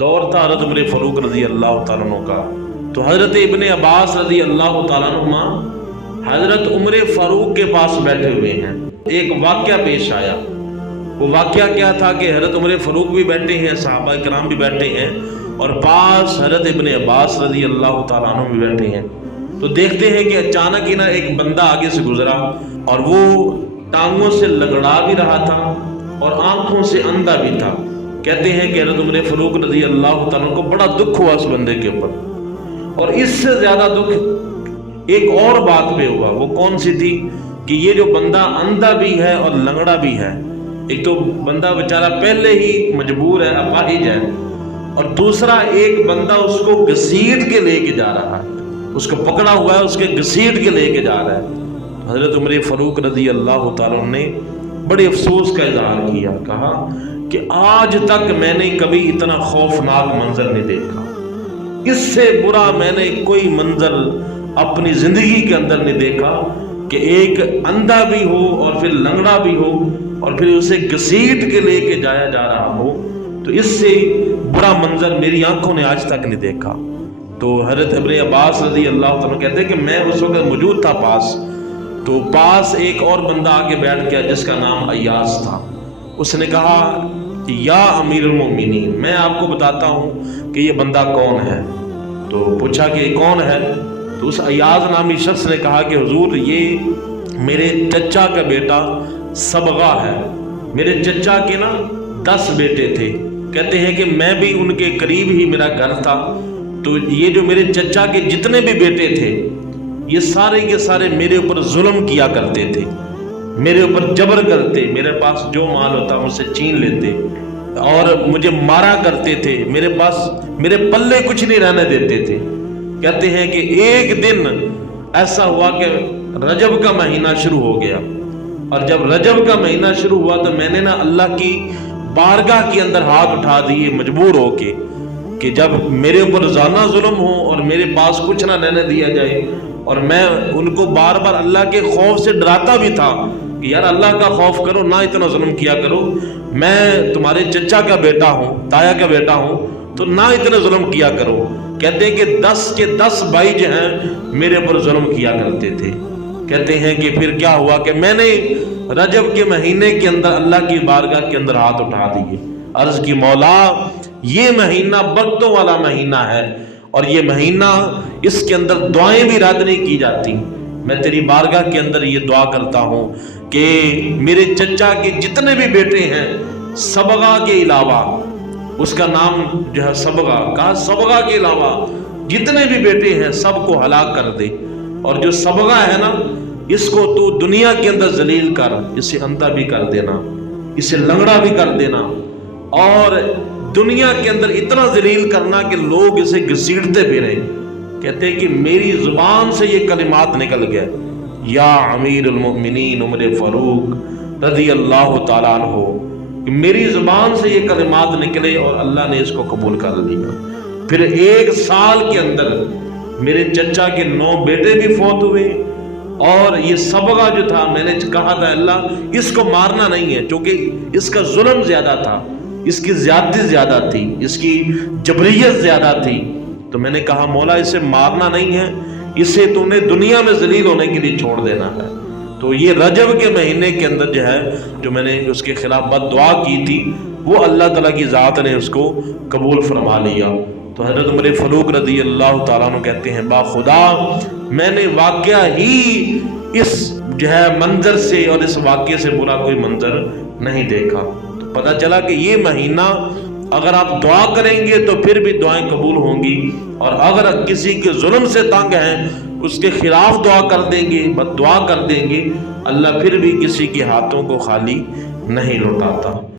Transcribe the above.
दौर था हज़रत उमर फ़ारूक रज़ी अल्लाह तआला अन्हु का। तो हज़रत इब्ने अब्बास रज़ी अल्लाह तआला अन्हुमा हज़रत उमर फ़ारूक के पास बैठे हुए हैं। एक वाक़या पेश आया। वो वाक़या क्या था कि हज़रत उमर फ़ारूक भी बैठे हैं, सहाबा किराम भी बैठे हैं और पास हज़रत इब्ने अब्बास रज़ी अल्लाह तआला अन्हु भी बैठे हैं। तो देखते हैं कि अचानक ही ना एक बंदा आगे से गुजरा और वो टांगों से लगड़ा भी रहा था और आंखों से अंधा भी था। कहते हैं कि हज़रत उमर फ़ारूक रज़ी अल्लाह तआला अन्हु को बड़ा दुख हुआ उस बंदे के ऊपर। और इससे ज़्यादा दुख एक और बात पे हुआ। वो कौन सी थी कि ये जो बंदा अंधा भी है और लंगड़ा भी है, एक तो बंदा बेचारा पहले ही मजबूर है, अपाहिज है, और दूसरा एक बंदा उसको घसीट के लेके जा रहा है, उसको पकड़ा हुआ है, उसके घसीट के लेके जा रहा है। हज़रत उमर फ़ारूक रज़ी अल्लाह तआला ने बड़े अफसोस का इज़हार किया, कहा कि आज तक मैंने कभी इतना खौफनाक मंजर नहीं देखा, इससे बुरा मैंने कोई मंजर अपनी जिंदगी के अंदर नहीं देखा कि एक अंधा भी हो और फिर लंगड़ा भी हो और फिर उसे घसीट के लेके जाया जा रहा हो। तो इससे बुरा मंजर मेरी आंखों ने आज तक नहीं देखा। तो हज़रत इब्ने अब्बास रज़ी अल्लाह तआला कहते हैं कि मैं उस वक्त मौजूद था पास। तो पास एक और बंदा आके बैठ गया जिसका नाम अय्यास था। उसने कहा, या अमीरुल मोमिनीन, मैं आपको बताता हूँ कि ये बंदा कौन है। तो पूछा कि कौन है। तो उस अय्याज नामी शख्स ने कहा कि हुजूर ये मेरे चचा का बेटा सबगा है। मेरे चचा के ना 10 बेटे थे। कहते हैं कि मैं भी उनके करीब ही मेरा घर था। तो ये जो मेरे चचा के जितने भी बेटे थे, ये सारे के सारे मेरे ऊपर जुल्म किया करते थे, मेरे ऊपर जबर करते, मेरे पास जो माल होता उसे छीन लेते और मुझे मारा करते थे, मेरे पल्ले कुछ नहीं रहने देते थे। कहते हैं कि एक दिन ऐसा हुआ कि रजब का महीना शुरू हो गया, और जब रजब का महीना शुरू हुआ तो मैंने ना अल्लाह की बारगाह के अंदर हाथ उठा दिए मजबूर होके कि जब मेरे ऊपर रोजाना जुल्म हो और मेरे पास कुछ ना रहने दिया जाए। और मैं उनको बार बार अल्लाह के खौफ से डराता भी था कि यार अल्लाह का खौफ करो, ना इतना जुल्म किया करो, मैं तुम्हारे चचा का बेटा हूँ, ताया का बेटा हूँ, तो ना इतना जुल्म किया करो। कहते हैं कि 10 के 10 भाई जो हैं मेरे ऊपर जुल्म किया करते थे। कहते हैं कि फिर क्या हुआ कि मैंने रजब के महीने के अंदर अल्लाह की बारगाह के अंदर हाथ उठा दिए, अर्ज की मौला ये महीना बरकतों वाला महीना है और ये महीना इसके अंदर दुआएं भी रद्द नहीं की जाती। मैं तेरी बारगाह के अंदर ये दुआ करता हूँ कि मेरे चचा के जितने भी बेटे हैं, सबगा के अलावा, उसका नाम जो है सबगा, कहा सबगा के अलावा जितने भी बेटे हैं सबको हलाक कर दे। और जो सबगा है ना, इसको तू दुनिया के अंदर जलील कर, इसे अंधा भी कर देना, इसे लंगड़ा भी कर देना, और दुनिया के अंदर इतना जलील करना कि लोग इसे घसीटते फिरें। कहते हैं कि मेरी जुबान से ये कलिमात निकल गए, या अमीरुल मोमिनीन उमर फ़ारूक रज़ी अल्लाह तआला अन्हु, मेरी जुबान से ये कलिमात निकले और अल्लाह ने इसको कबूल कर लिया। फिर 1 साल के अंदर मेरे चचा के 9 बेटे भी फौत हुए। और ये सबगा जो था, मैंने कहा था अल्लाह इसको मारना नहीं है क्योंकि इसका जुल्म ज्यादा था, इसकी ज्यादती ज्यादा थी, इसकी जबरियत ज्यादा थी। तो मैंने कहा मौला इसे मारना नहीं है, इसे तूने दुनिया में जलील होने के लिए छोड़ देना है। तो ये रजब के महीने के अंदर जो है, जो मैंने उसके खिलाफ बद्दुआ की थी, वो अल्लाह ताला की ज़ात ने उसको कबूल फरमा लिया। तो हज़रत उमर फ़ारूक रज़ी अल्लाह तआला अन्हु कहते हैं, बाखुदा मैंने वाक़या ही इस जो है मंजर से और इस वाक़े से बुरा कोई मंजर नहीं देखा। तो पता चला कि ये महीना अगर आप दुआ करेंगे तो फिर भी दुआएं कबूल होंगी, और अगर किसी के जुल्म से तंग हैं उसके खिलाफ दुआ कर देंगे, बद्दुआ कर देंगे, अल्लाह फिर भी किसी के हाथों को खाली नहीं लौटाता।